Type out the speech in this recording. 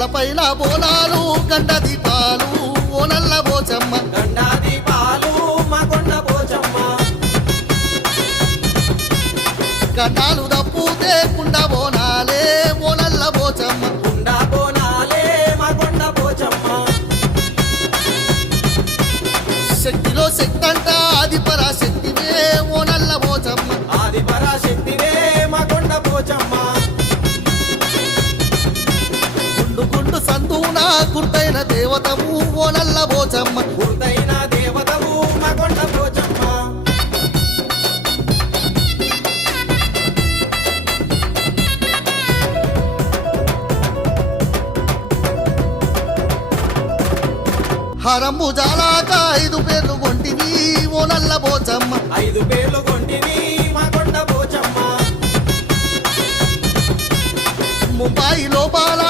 తలపైన బోనాలు గండ దీపాలు ఓ నల్ల పోచమ్మ గండా దీపాలు మా కొండ పోచమ్మ గండాలు దప్పుతే కుండ బోనాలే ఓ నల్ల పోచమ్మ కుండ బోనాలే మా కొండ పోచమ్మ శక్తిలో శక్తి అంట ఆది పరాశక్తివే ఓ నల్ల పోచమ్మ ఆది పరాశక్తివే మా కొండ పోచమ్మ గుండు గుండు సంతూన గుర్తైన దేవతము ఓ నల్ల పోచమ్మ గుర్తైన దేవతవు మా కొండ పోచమ్మ హరంబు జాలాక 5 పేర్లు కొంటివి ఓ నల్ల పోచమ్మ 5 పేర్లు కొంటివి మా కొండ పోచమ్మ ముంబాయి లోపాల